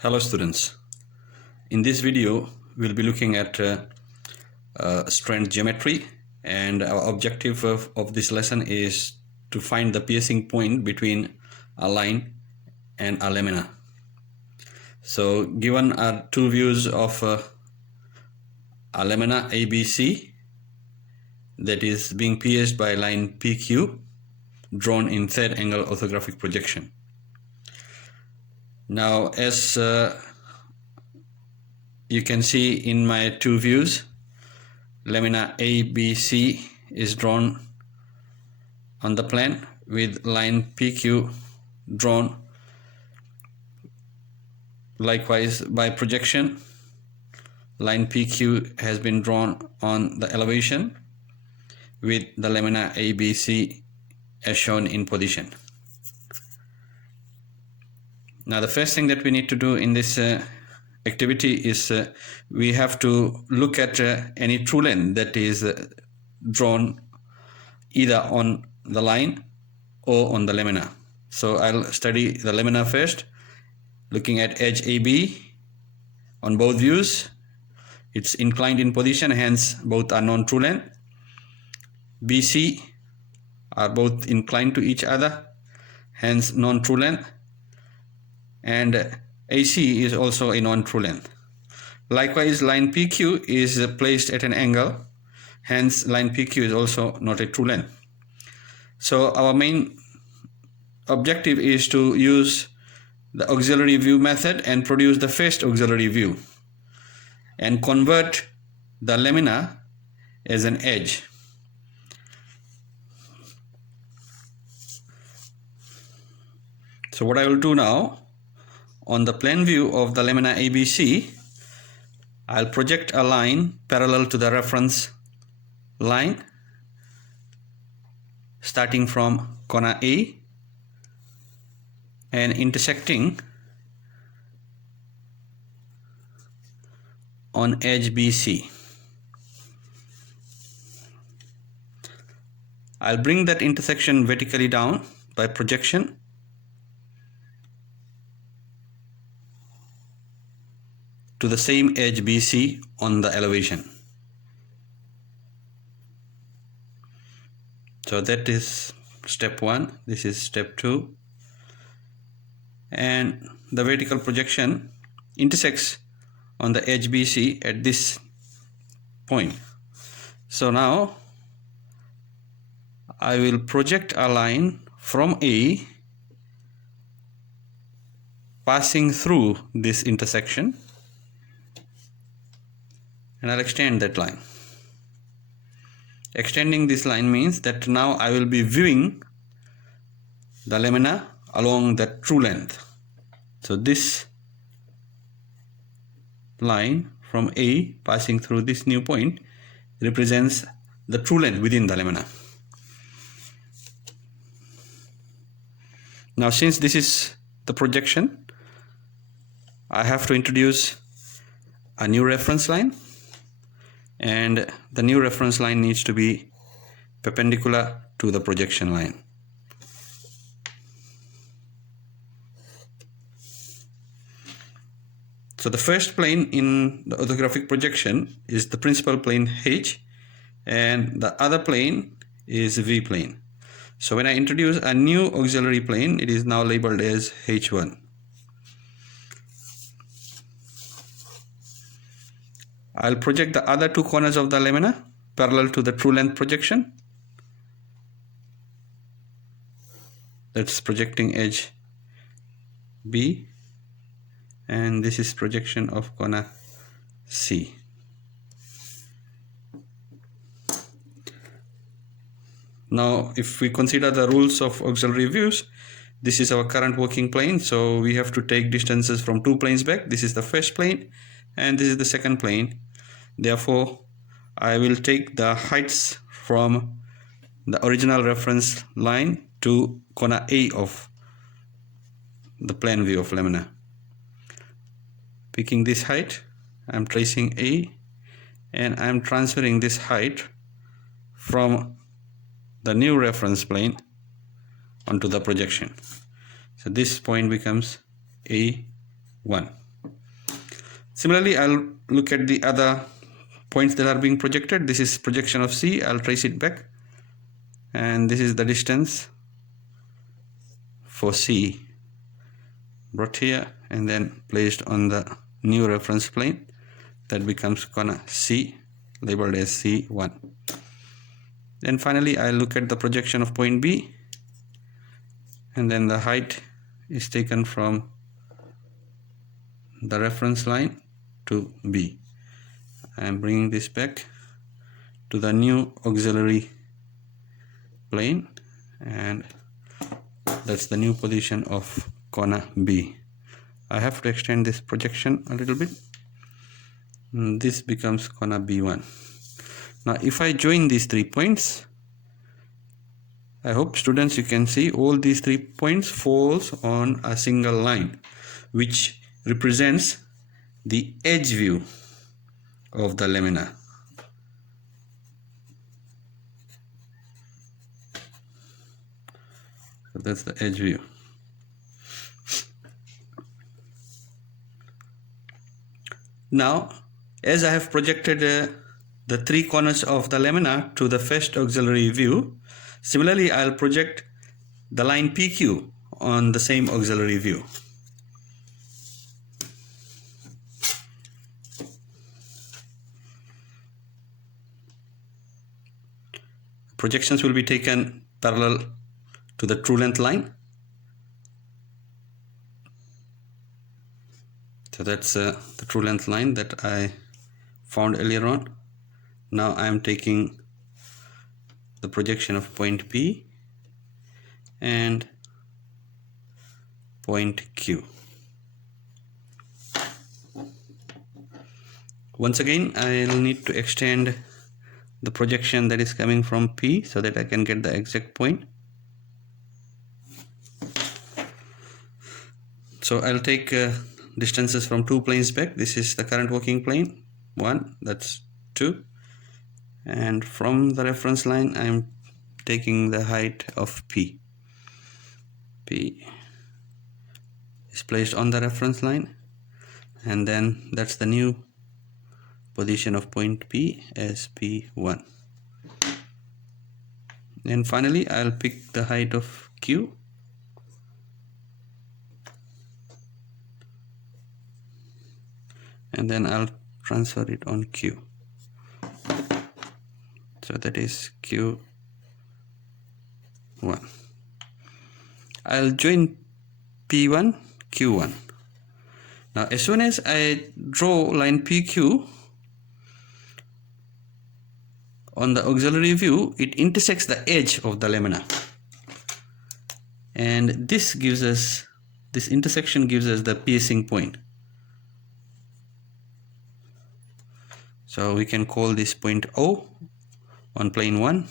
Hello students, in this video we'll be looking at strand geometry, and our objective of this lesson is to find the piercing point between a line and a lamina. So given are two views of a lamina ABC that is being pierced by line PQ drawn in third angle orthographic projection. Now, as you can see in my two views, lamina ABC is drawn on the plane with line PQ drawn likewise by projection. Line PQ has been drawn on the elevation with the lamina ABC as shown in position. Now the first thing that we need to do in this activity is we have to look at any true length that is drawn either on the line or on the lamina. So I'll study the lamina first, looking at edge AB on both views. It's inclined in position, hence both are non-true length. BC are both inclined to each other, hence non-true length. And AC is also a non-true length. Likewise, line PQ is placed at an angle, hence line PQ is also not a true length. So our main objective is to use the auxiliary view method and produce the first auxiliary view and convert the lamina as an edge. So what I will do now, on the plane view of the lamina ABC, I'll project a line parallel to the reference line starting from corner A and intersecting on edge BC. I'll bring that intersection vertically down by projection to the same edge BC on the elevation. So that is step 1, this is step 2, and the vertical projection intersects on the edge BC at this point. So now I will project a line from A passing through this intersection, and I'll extend that line. Extending this line means that now I will be viewing the lamina along that true length. So this line from A passing through this new point represents the true length within the lamina. Now, since this is the projection, I have to introduce a new reference line, and the new reference line needs to be perpendicular to the projection line. So the first plane in the orthographic projection is the principal plane H, and the other plane is V plane. So when I introduce a new auxiliary plane, it is now labeled as H1. I'll project the other two corners of the lamina parallel to the true length projection. That's projecting edge B, and this is projection of corner C. Now, if we consider the rules of auxiliary views, this is our current working plane, so we have to take distances from two planes back. This is the first plane and this is the second plane. Therefore, I will take the heights from the original reference line to corner A of the plane view of lamina. Picking this height, I am tracing A, and I am transferring this height from the new reference plane onto the projection. So this point becomes A1. Similarly, I'll look at the other points that are being projected. This is projection of C. I'll trace it back, and this is the distance for C brought here and then placed on the new reference plane. That becomes corner C, labeled as C1. Then finally I'll look at the projection of point B, and then the height is taken from the reference line to B. I am bringing this back to the new auxiliary plane, and that's the new position of corner B. I have to extend this projection a little bit. This becomes corner B1. Now if I join these 3 points, I hope students you can see all these 3 points falls on a single line, which represents the edge view of the lamina. So that's the edge view. Now, as I have projected the 3 corners of the lamina to the first auxiliary view, similarly I'll project the line PQ on the same auxiliary view. Projections will be taken parallel to the true length line. So that's the true length line that I found earlier on. Now I am taking the projection of point P and point Q. Once again, I'll need to extend the projection that is coming from P so that I can get the exact point. So I'll take distances from 2 planes back. This is the current working plane 1, that's 2, and from the reference line I'm taking the height of P. P is placed on the reference line, and then that's the new position of point P as P1. And finally I'll pick the height of Q and then I'll transfer it on Q. So that is Q1. I'll join P1, Q1. Now as soon as I draw line PQ on the auxiliary view, it intersects the edge of the lamina. And this intersection gives us the piercing point. So we can call this point O on plane 1,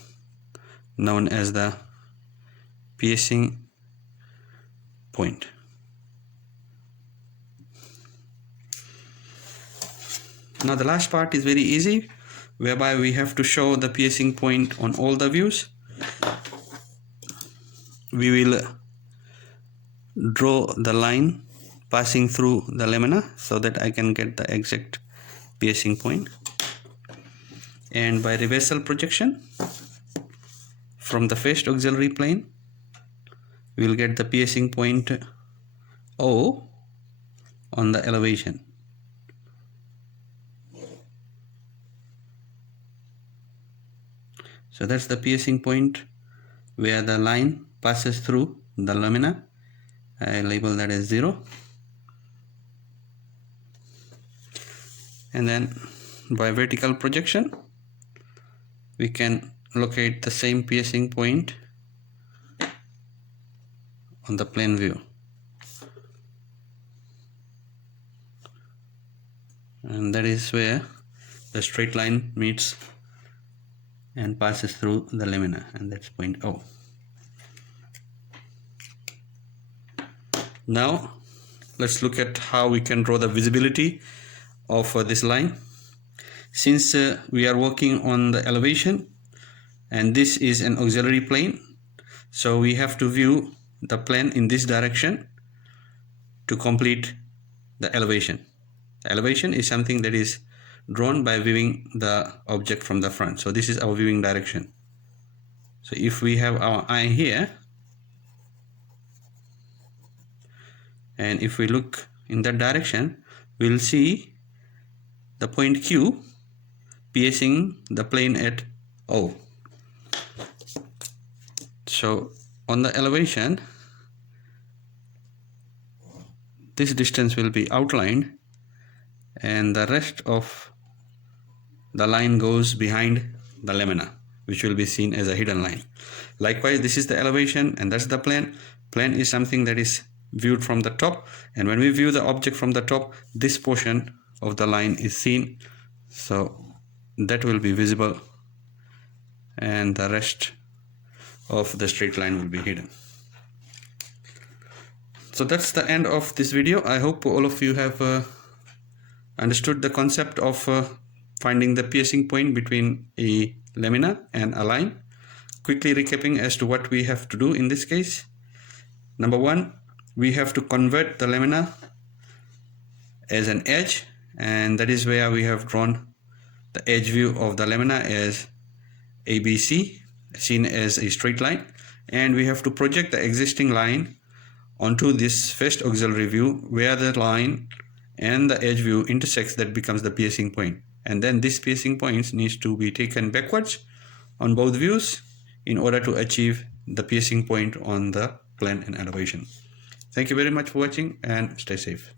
known as the piercing point. Now the last part is very easy, whereby we have to show the piercing point on all the views. We will draw the line passing through the lamina so that I can get the exact piercing point. And by reversal projection from the first auxiliary plane, we will get the piercing point O on the elevation. So that's the piercing point where the line passes through the lamina. I label that as 0. And then by vertical projection, we can locate the same piercing point on the plane view. And that is where the straight line meets and passes through the lamina, and that's point O. Now let's look at how we can draw the visibility of this line. Since we are working on the elevation and this is an auxiliary plane, so we have to view the plane in this direction to complete the elevation. Elevation is something that is drawn by viewing the object from the front. So this is our viewing direction. So if we have our eye here, and if we look in that direction, we'll see the point Q piercing the plane at O. So on the elevation, this distance will be outlined and the rest of the line goes behind the lamina, which will be seen as a hidden line. Likewise, this is the elevation and that's the plane. Plane is something that is viewed from the top, and when we view the object from the top, this portion of the line is seen, so that will be visible and the rest of the straight line will be hidden. So that's the end of this video. I hope all of you have understood the concept of finding the piercing point between a lamina and a line. Quickly recapping as to what we have to do in this case. Number one, we have to convert the lamina as an edge, and that is where we have drawn the edge view of the lamina as ABC, seen as a straight line, and we have to project the existing line onto this first auxiliary view where the line and the edge view intersects. That becomes the piercing point, and then this piercing point needs to be taken backwards on both views in order to achieve the piercing point on the plane and elevation. Thank you very much for watching and stay safe.